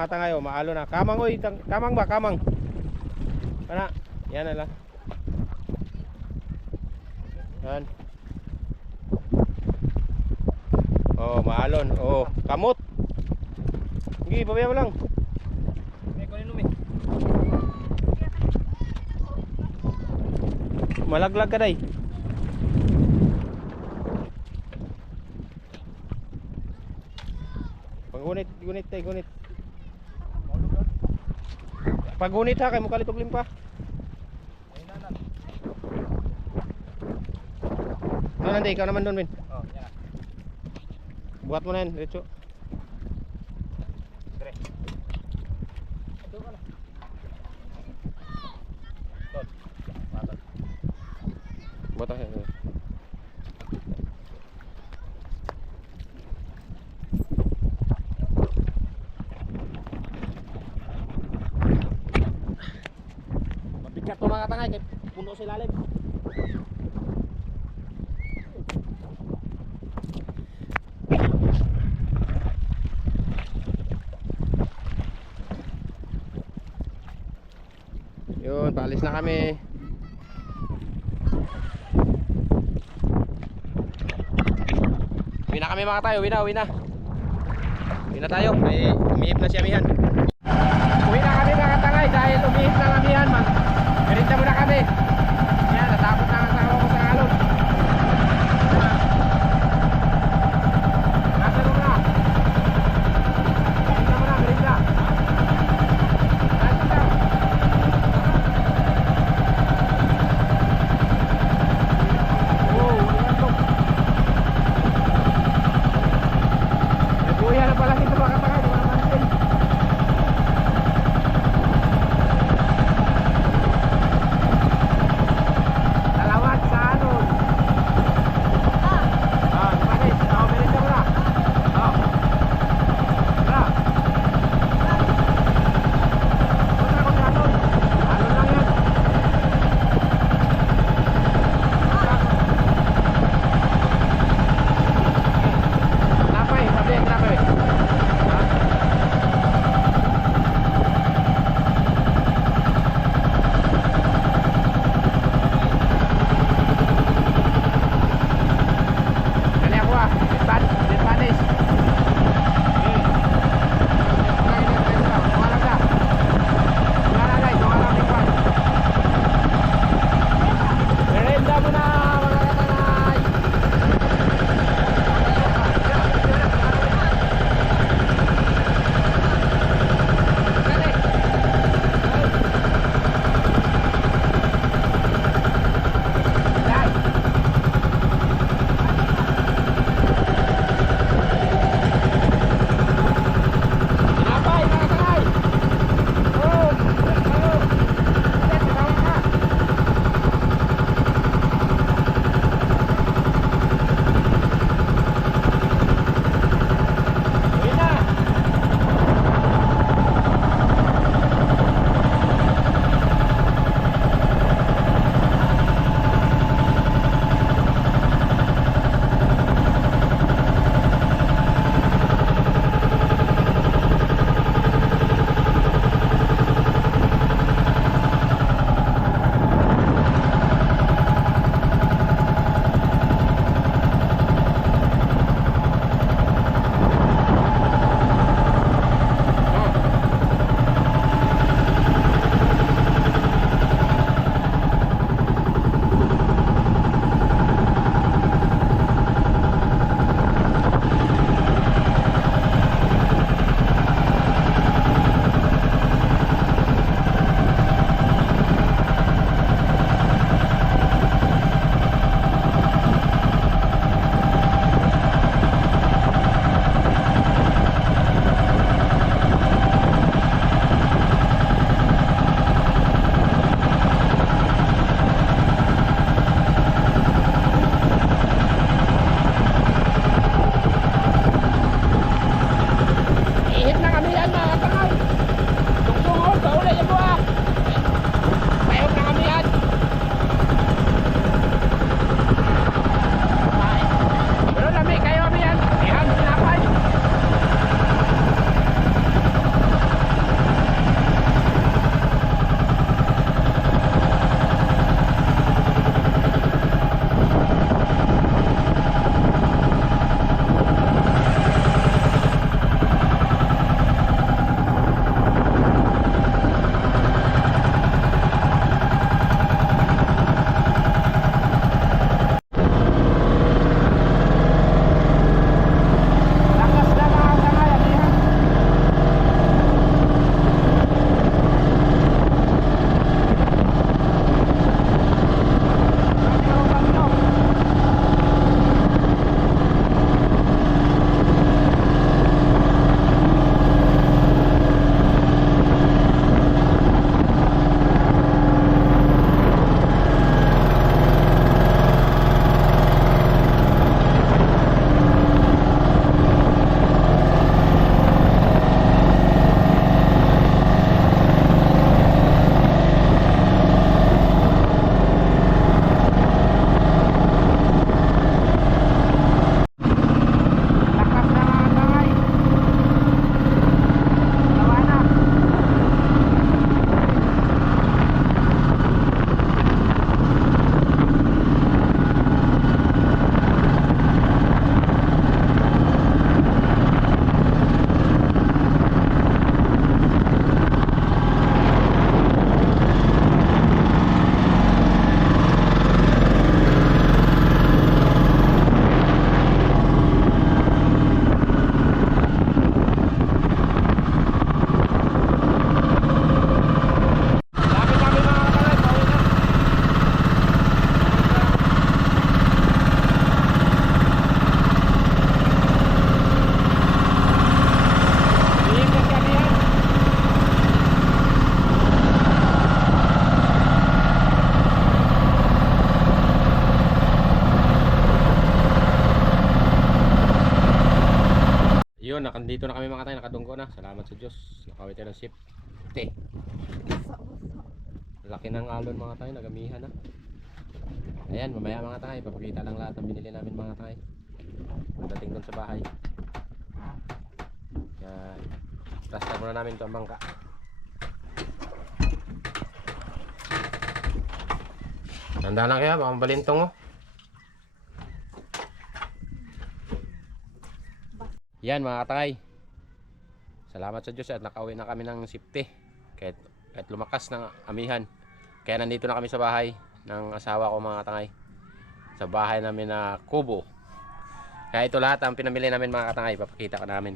mga tangay oh, maalo na. Kamang oy, kamang ba, kamang. Kana, yan na lang. Yan. Oh, maalon. Oh, kamot. Sige, babaya mo lang. Malaglag ka day. Gunit tay, gunit. Pagunit ha, kay mo kalitog limpa. Doon nanti, ikaw naman doon, Bin. Oh, yan na. Buhat mo na yan, diretso. Dire. Ito ka na. Tol. Matol. Buhat tangay, kay puno sa ilalim. Yun, paalis na kami. Uwi kami mga tayo, uwi na, uwi tayo, may umiip na si Amihan. Sa Diyos. Nakawit tayo ng sip. Te. Laki ng alon mga tay, nagamihan na. Ayan, mamaya mga tay, papakita lang lahat ng binili namin mga tay. Pagdating doon sa bahay. Kaya, rasta muna namin ito ang bangka. Tanda lang kaya, mga balintong oh. Yan mga katay. Salamat sa Diyos at nakauwi na kami ng safety. Kahit, kahit lumakas ng amihan. Kaya nandito na kami sa bahay ng asawa ko mga katangay. Sa bahay namin na kubo. Kaya ito lahat ang pinamili namin mga katangay. Papakita ko namin.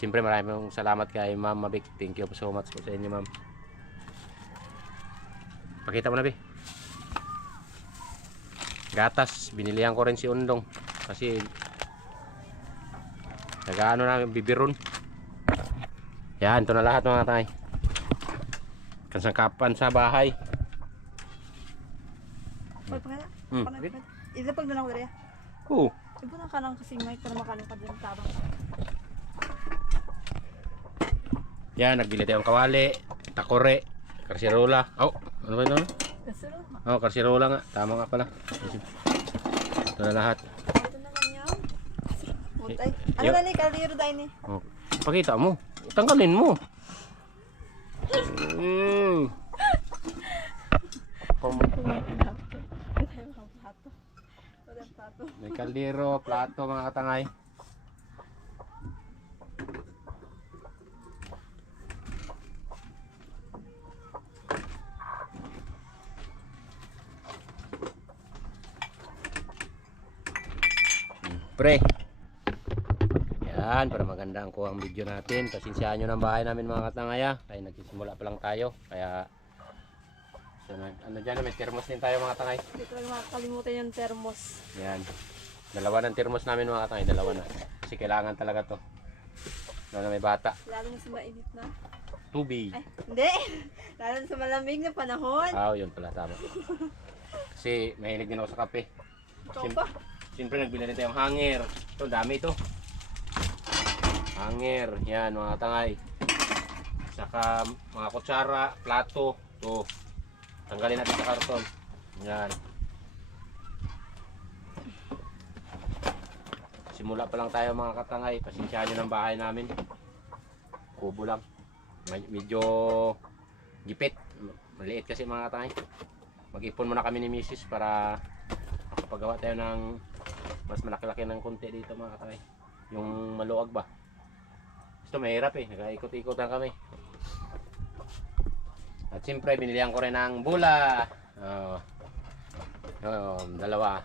Siyempre maraming salamat kay Ma'am Mabik. Thank you so much po sa inyo ma'am. Pakita mo na Bi. Gatas. Binilihan ko rin si Undong. Kasi Nagaano namin bibiron. Yan, ito na lahat mga tay. Kansangkapan sa bahay. Hmm. Ito pag nanang wala. Oo. Ibo na ka lang kasi may para makalang ka dyan tabang. Yan, nagbili tayong kawali, takore, karsirola. Oh, ano ba ito? Kasi no, Oh, karsirola nga. Tama nga pala. Ito na lahat. ito naman yan. Mutay. Ano na ni kaliro dahil ni? Oh, pakita mo. Tanggalin mo. Mm. May kaldero, plato mga katangay. Pre. Yan, para maganda ang kuha ang video natin. Pasensyahan nyo ng bahay namin mga katangaya. Kaya nagsisimula pa lang tayo. Kaya, so, ano dyan, may thermos din tayo mga katangay. Hindi talaga makakalimutan yung thermos. Yan. Dalawa ng thermos namin mga katangay. Dalawa na. Kasi kailangan talaga to. Lalo na may bata. Lalo na sa mainit na. Tubig. Ay, hindi. Lalo na sa malamig na panahon. Ah, yun pala. Tama. Kasi mahilig din ako sa kape. Ikaw sim- pa. Siyempre nagbili rin tayong hanger. Ito, dami ito. Hanger. Yan, mga katangay. Saka mga kutsara, plato. Ito. Tanggalin natin sa karton. Yan. Simula pa lang tayo mga katangay. Pasensyahan nyo ng bahay namin. Kubo lang. Medyo gipit. Maliit kasi mga katangay. Mag-ipon muna kami ni Mrs. para makapagawa tayo ng mas malaki-laki ng konti dito mga katangay. Yung maluwag ba? Gusto mahirap eh. Nagaikot-ikotan kami. At siyempre, binilihan ko rin ng bula. Oh. Oh, dalawa.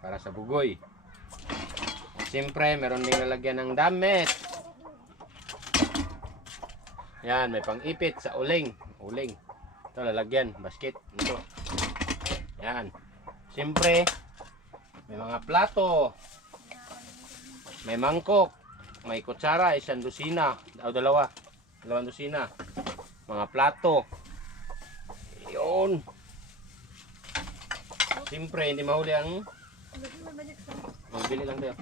Para sa bugoy. Siyempre, meron ding lalagyan ng damit. Yan, may pang-ipit sa uling. Uling. Ito, lalagyan. Basket. Ito. Yan. Siyempre, may mga plato. May mangkok. May kutsara, isang dusina. O dalawa. Dalawang dusina. Mga plato. Yun. Siyempre, hindi mahuli ang Magbili lang tayo.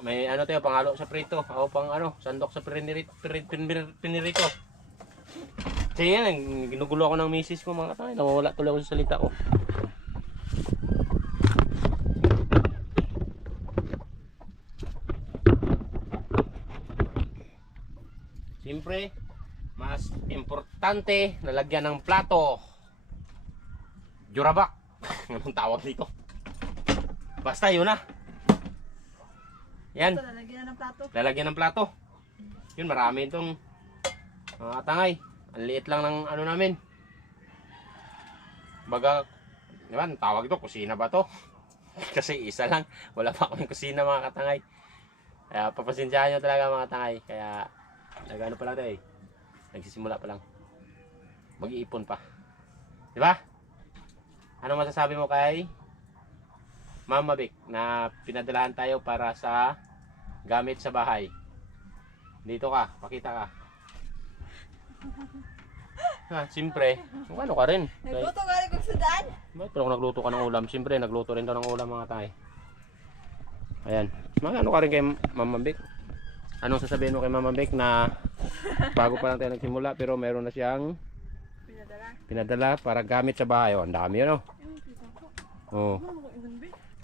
May ano tayo, pangalo sa prito. O pang ano, sandok sa pinirito. pinirito. Kasi yan, ginugulo ako ng misis ko mga katay. Nawawala tuloy ako sa salita ko. Siyempre, mas importante, nalagyan ng plato. Jurabak. Anong tawag dito? Basta yun na. Yan, Ito, lalagyan ng plato. lalagyan ng plato. Yun, marami itong mga tangay. Ang liit lang ng ano namin. Baga, di ba, tawag ito, kusina ba to? Kasi isa lang, wala pa akong kusina mga katangay. Kaya papasensyahan nyo talaga mga katangay. Kaya, nagano pa lang ito eh. Nagsisimula pa lang. Mag-iipon pa. Di ba? Ano masasabi mo kay Mama Vic na pinadalahan tayo para sa gamit sa bahay? Dito ka, pakita ka. Ha, siyempre, ano ka rin? Nagluto nga rin kung sudaan. bakit pero kung nagluto ka ng ulam, siyempre nagluto rin daw ng ulam mga tay. Ayan. Mga ano ka rin kay Mama Vic? Anong sasabihin mo kay Mama Beck na bago pa lang tayo nagsimula pero meron na siyang Pinadala. pinadala para gamit sa bahay. Oh, ang dami ano. Oh. Ano?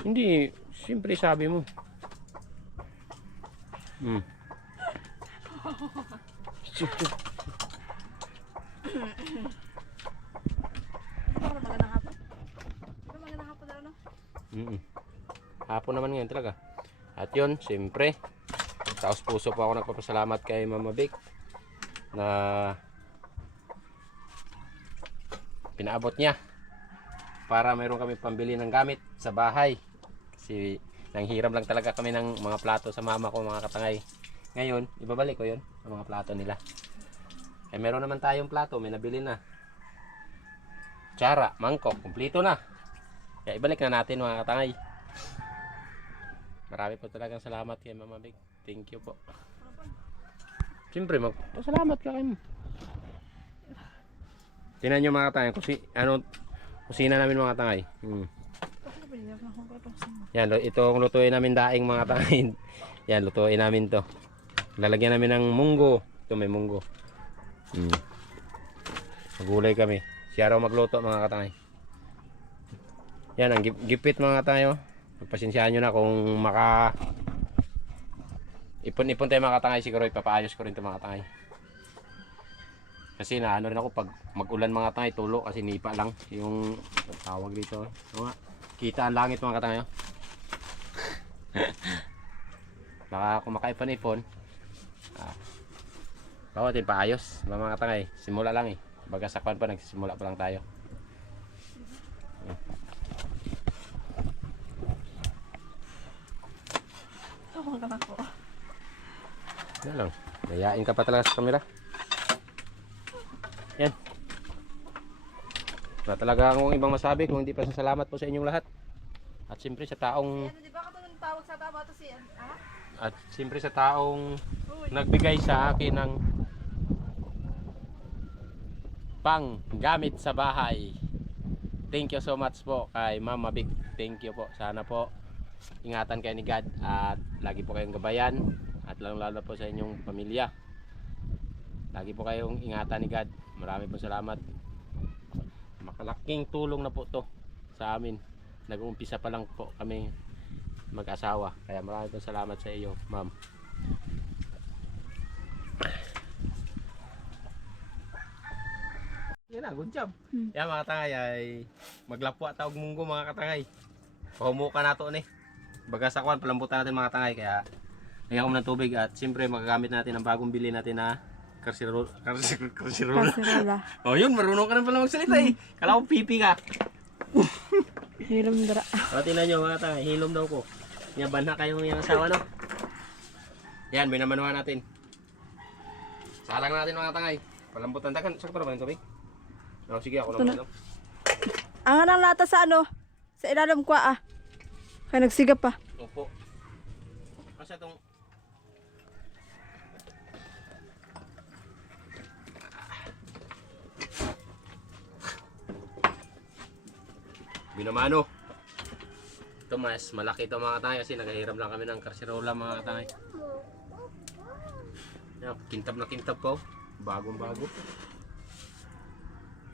Hindi, siyempre sabi mo. Hmm. No? Mm Hapon naman ngayon talaga. At yun, siyempre, taos puso po ako nagpapasalamat kay Mama Vic na pinaabot niya para mayroon kami pambili ng gamit sa bahay. Kasi nanghiram lang talaga kami ng mga plato sa mama ko mga katangay. Ngayon, ibabalik ko yun, ang mga plato nila. Eh meron naman tayong plato, may nabili na. Tsara, mangkok, kumplito na. Kaya ibalik na natin mga katangay. Marami po talagang salamat kay Mama Big. Thank you po. Siyempre, magpasalamat ka kayo. Tingnan nyo mga katangay, kusi, ano, kusina namin mga katangay. Hmm. Yan, itong lutuin namin daing mga katangay. Yan, lutuin namin to. Lalagyan namin ng munggo. Ito may munggo. Hmm. Magulay kami. Siya raw magluto mga katangay. Yan, ang gip- gipit mga katangay. oh. Pagpasensyaan nyo na kung maka... Ipon-ipon tayo mga katangay. Siguro ipapaayos ko rin ito mga katangay. Kasi na ano rin ako pag magulan mga katangay tulo kasi nipa lang yung tawag dito. Nga. Kita ang langit mga katangay. oh. Baka kung makaipon-ipon. Ah. Bawa din paayos. Mga katangay. Simula lang eh. Baga sa kwan pa nagsisimula pa lang tayo. Ako ang kanak ko. Yan lang. Mayain ka pa talaga sa kamera. Yan. Wala talaga akong ibang masabi kung hindi pa sa salamat po sa inyong lahat. At siyempre sa taong Ano di ba katong tawag sa tama to si ah? at siyempre sa taong nagbigay sa akin ng pang gamit sa bahay. Thank you so much po kay Mama Big. Thank you po. Sana po ingatan kayo ni God at lagi po kayong gabayan at lalong lalo po sa inyong pamilya. Lagi po kayong ingatan ni God. Marami po salamat. Makalaking tulong na po to sa amin. Nag-uumpisa pa lang po kami mag-asawa. Kaya marami po salamat sa iyo, ma'am. Yan na, good job. Hmm. Yan mga tangay ay maglapwa tawag munggo mga katangay. Pahumukan nato ni. Baga sa kwan, palambutan natin mga tangay kaya lagyan ko ng tubig at siyempre magagamit natin ang bagong bili natin na karsirola. Karsirola. Oh yun, marunong ka na pala magsalita eh. Kala ko pipi ka. Hiram dara. O, tingnan nyo mga tangay, hilom daw ko. Yaban na kayong yung asawa, no? Yan, binamanuhan natin. Salang natin mga tangay. Palambutan, takan, sakto na ba yung tubig? No, sige, ako Ito lang. ano. Ang anang lata sa ano? Sa ilalim ko ah. Kaya nagsigap pa. Opo. Kasi itong... Binamano. Ito mas malaki ito mga tayo kasi naghahiram lang kami ng karsirola mga tayo. Kintab na kintab ko. Bagong bago.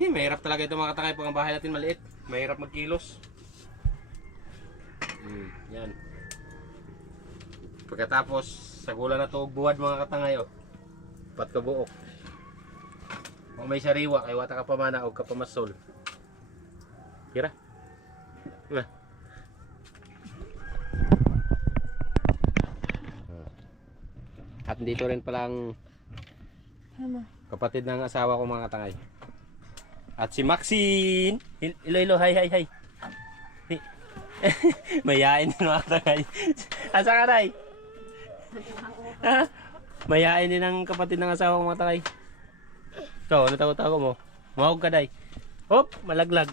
Eh, mahirap talaga ito mga tayo pag ang bahay natin maliit. Mahirap magkilos. Hmm, yan. Pagkatapos, sa gula na to, buwad mga katangay, oh. Pat ka buok. Kung may sariwa, kay wata ka pamana o ka pamasol. Kira. Diba? At dito rin palang Ano? kapatid ng asawa ko mga katangay. At si Maxine! Il- Iloilo, hi, hi, hi. Hi. Mayain din mga katangay. Asa ka, Nay? Ha? Mayain din ang kapatid ng asawa ko mga katangay. Ikaw, ano tago-tago mo? Mahog ka, Day. Hop, malaglag.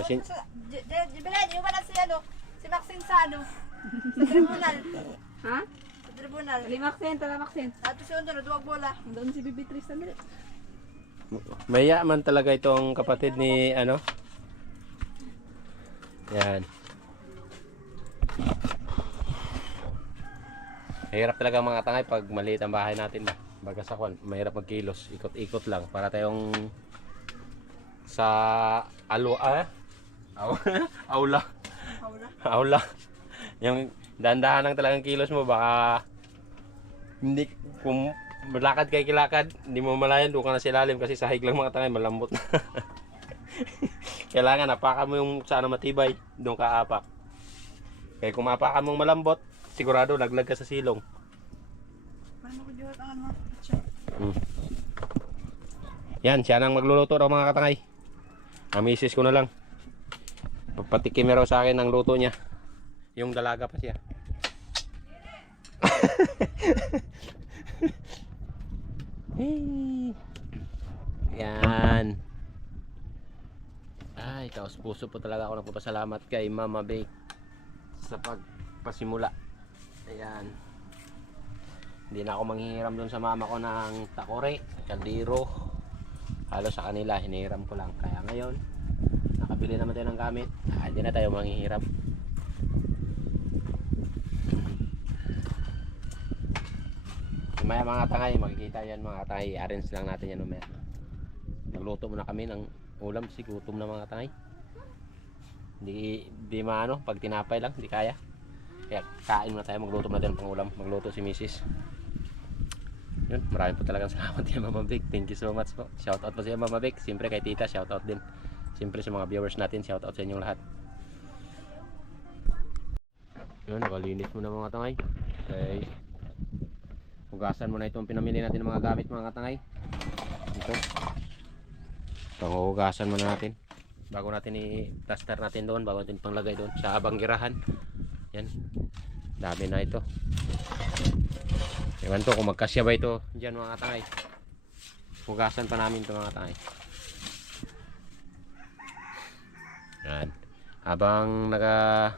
Maxine! Maxine? J- Jibilan, yung ba na si ano? Si Maxine sa ano? Sa tribunal. Ha? Sa tribunal. Ali Maxen, tala Maxen. Ato si Undo, duwag bola. Doon si Bibi Tristan dali. Maya man talaga itong kapatid ni ano. Yan. Mahirap talaga mga tangay pag maliit ang bahay natin ba. Baga sa kwan, mahirap magkilos. Ikot-ikot lang para tayong sa alo ah. Aula. Hawla. Aula. Yung dandahan lang talagang kilos mo baka hindi kung malakad kay kilakad, hindi mo malayan doon ka na sa ilalim kasi sahig lang mga tangay malambot na. Kailangan apakan mo yung sana matibay, doon ka apak. Kaya kung mapakan mong malambot, sigurado laglag ka sa silong. Ano? Atsa. Mm. Yan, siya nang magluluto raw mga katangay. Ang misis ko na lang. Papatikim raw sa akin ang luto niya. Yung dalaga pa siya. Hey. Yan. Ay, taos puso po talaga ako nagpapasalamat kay Mama Bake sa pagpasimula. Ayan. Hindi na ako manghihiram doon sa mama ko ng takore, kaldero. Halos sa kanila, hinihiram ko lang. Kaya ngayon, nakabili naman tayo ng gamit. Ah, hindi na tayo manghihiram. Maya mga tangay, makikita yan mga tangay. Arrange lang natin yan mamaya. Nagluto muna kami ng ulam. Si gutom na mga tangay. Hindi, di maano, pag tinapay lang, hindi kaya. Kaya kain muna tayo, magluto muna tayo ng pangulam. Magluto si Mrs. Yun, marami po talagang salamat kay Mama Vic. Thank you so much po. Shout out po sa Mama Vic. Siyempre kay Tita, shout out din. Siyempre sa mga viewers natin, shout out sa inyong lahat. Yun, nakalinis mo na mga tangay. Okay. Hugasan mo na itong pinamili natin ng mga gamit mga katangay. Ito. Panghugasan mo na natin. Bago natin i-plaster natin doon, bago natin panglagay doon sa abanggirahan. Yan. Dami na ito. Ewan to kung magkasya ba ito dyan mga katangay. Hugasan pa namin ito mga katangay. Yan. Habang naka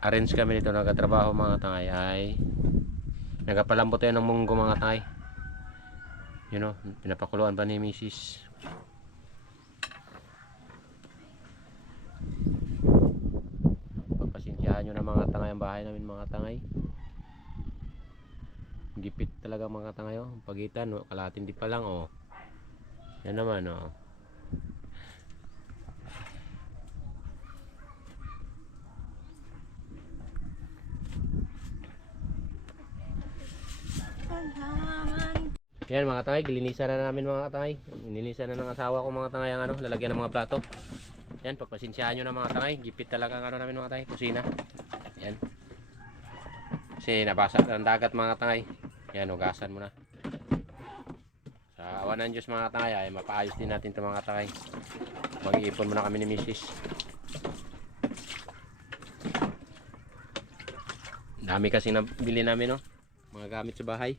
arrange kami dito nagatrabaho mga tangay ay nagapalambot tayo ng munggo mga tangay. You know, pinapakuluan pa ni Mrs. Pagpasensyahan nyo na mga tangay ang bahay namin mga tangay gipit talaga mga tangay oh. pagitan oh. kalahating di pa lang oh yan naman oh yan mga tangay gilinisan na namin mga tangay. Nilinisan na ng asawa ko mga tangay ang ano lalagyan ng mga plato. Yan pagpasensyahan nyo na mga tangay. Gipit talaga ang ano namin mga tangay kusina. Yan. Kasi nabasa ng dagat mga tangay. Yan hugasan mo na. Sa awan ng Diyos mga tangay ay mapaayos din natin ito mga tangay. Mag-iipon muna kami ni Mrs. dami kasi nabili namin no? Mga gamit sa bahay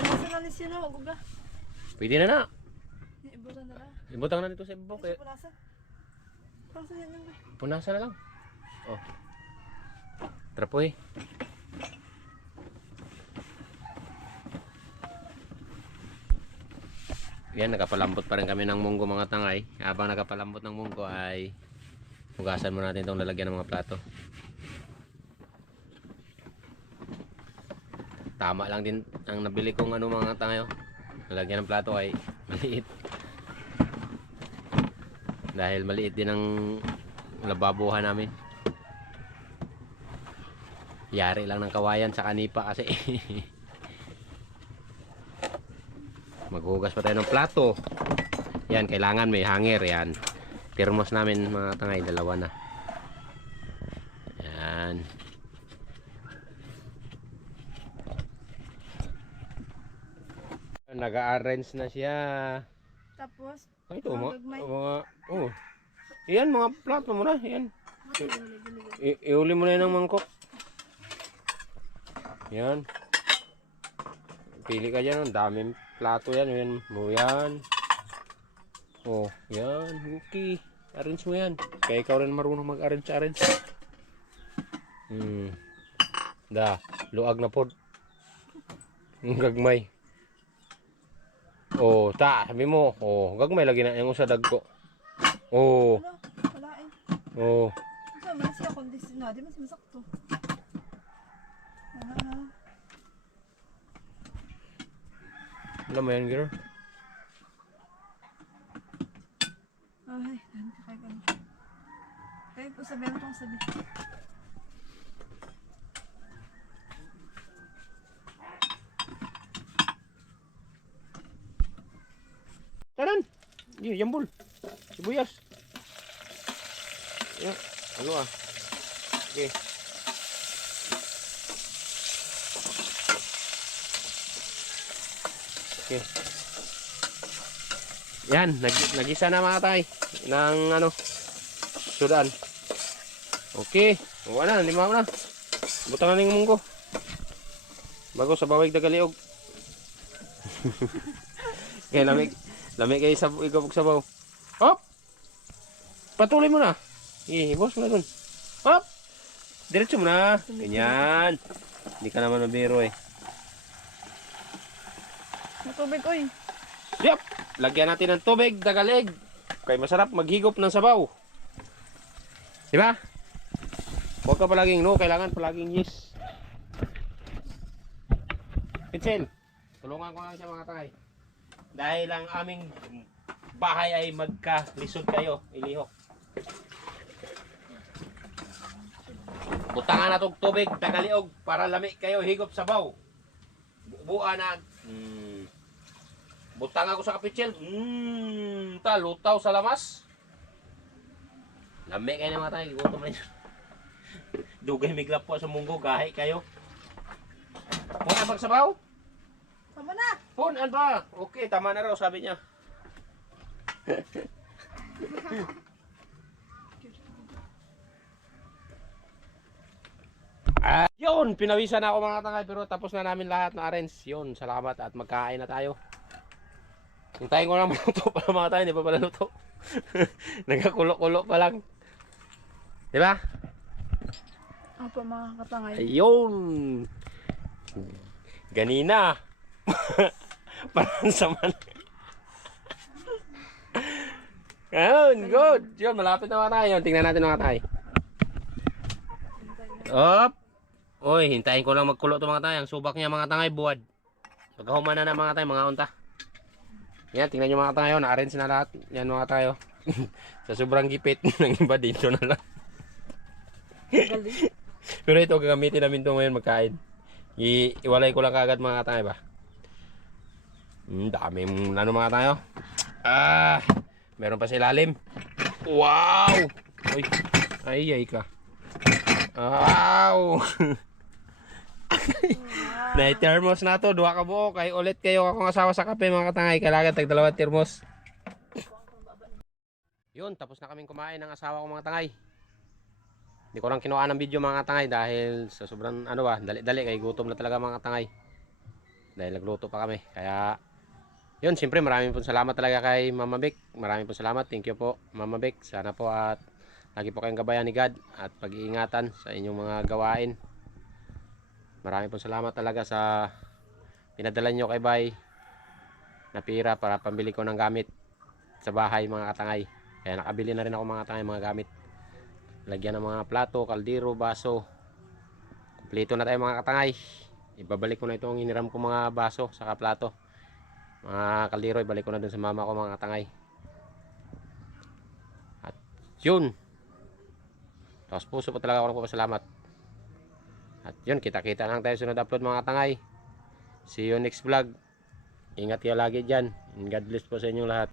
Nasa na ni sino, guga. Pwede na na Ibutan na lang. ibutang na nito sa ibok eh. Sa pulasa. Pulasa yan lang. punasan na lang oh trapo eh yan nakapalambot pa rin kami ng munggo mga tangay habang nakapalambot ng munggo ay hugasan mo natin itong lalagyan ng mga plato tama lang din ang nabili kong ano mga tangay oh. Lalagyan ng plato ay maliit. Dahil maliit din ang lababuhan namin. Yari lang ng kawayan sa kanipa kasi. Maghugas pa tayo ng plato. Yan kailangan may hanger yan. Termos namin mga tangay dalawa na. Yan nag-arrange na siya Tapos, ay ito mga, Magagmay. mga oh yan mga plato mo na yan. I- iuli mo na yun ng mangkok. Yan. Pili ka dyan. Ang daming plato yan. Yan mo yan. Oh, yan. Okay. Arrange mo yan. Kaya ikaw rin marunong mag-arrange-arrange. Hmm. Da, luag na pod. Ang gagmay. Oh, ta, sabi mo. Oh, gagmay lagi na yung sa dagko. Oh, Ano? Wala eh. oh. Saan man siya kondisyon na? Di siya masakto. Ano, ano? Alam mo yan, girl? Ay, ano ka kayo ganun. Kayo po sabihan kong sabi. Iya, jambul. Sibuyas. Ya, ano ah. Okay. Okay. Yan, nag nagisa na mga tay ng ano sudan. Okay, wala na, lima na. Butang na ning munggo. Bago sa bawig dagaliog. Kaya lamig. Lamig kayo sa igabog sabaw. Hop! Patuloy mo na. Eh, boss mo na dun. Hop! Diretso mo na. Ganyan. Hindi ka naman mabiro eh. Matubig, oy. Yup! Lagyan natin ng tubig, dagalig. Kaya masarap maghigop ng sabaw. Di ba? Huwag ka palaging no, kailangan palaging yes. Pinsel, tulungan ko lang siya mga tangay. Dahil ang aming bahay ay magkalisod kayo, ilihok. Butangan na tong tubig, tagaliog, para lami kayo, higop sabaw. Buuan na. Mm. Butang ako sa kapitsel. Mmm, ta, lutaw sa lamas. Lami kayo na mga tayo, gutom na yun. Dugay miglap po sa munggo, gahi kayo. Kung ang magsabaw? Tama na! Pun, ano ba? Okay, tama na raw, sabi niya. Ah, yun, pinawisan na ako mga tangay pero tapos na namin lahat na arrange. Yun, salamat at magkain na tayo. Hintayin ko lang maluto pa mga tayo, hindi pa pala luto. Nagkakulo-kulo pa lang. Di ba? Apa mga katangay? Ayun. Ganina. Parang saman. Ayun, good. Yun, malapit na mga tayo. Tingnan natin mga tayo. Op. Oy, hintayin ko lang magkulo to mga tayo. Ang subak niya mga tangay, buwad. Pagkahuman na na mga tayo, mga unta. Yan, tingnan nyo mga tayo. Na-arrange na lahat. Yan mga tayo. Sa sobrang gipit, ng iba dito na lang. Pero ito, gagamitin namin ito ngayon magkain. I iwalay ko lang kagad mga tayo ba? Hmm, daming ano mga tayo. Ah, meron pa sa ilalim. Wow! Uy, ay ay ka. Wow! Nay thermos na to, duha ka buo. Kay ulit kayo akong asawa sa kape mga katangay. Kailangan tag dalawang thermos. Yun, tapos na kaming kumain ng asawa ko mga tangay. Hindi ko lang kinuha ng video mga tangay dahil sa sobrang ano ba, dali-dali kay gutom na talaga mga tangay. Dahil nagluto pa kami. Kaya yun, siyempre maraming po salamat talaga kay Mama Vic. Maraming po salamat. Thank you po Mama Vic. Sana po at lagi po kayong gabayan ni God at pag-iingatan sa inyong mga gawain. Maraming po salamat talaga sa pinadala nyo kay Bay na pira para pambili ko ng gamit sa bahay mga katangay. Kaya nakabili na rin ako mga katangay mga gamit lagyan ng mga plato, kaldero, baso kompleto na tayo mga katangay ibabalik ko na itong iniram ko mga baso saka plato mga kaldero ibalik ko na dun sa mama ko mga katangay at yun. Tapos puso po talaga ako nagpapasalamat. At yun kita kita lang tayo sunod upload mga katangay see you next vlog. Ingat kayo lagi dyan. And God bless po sa inyong lahat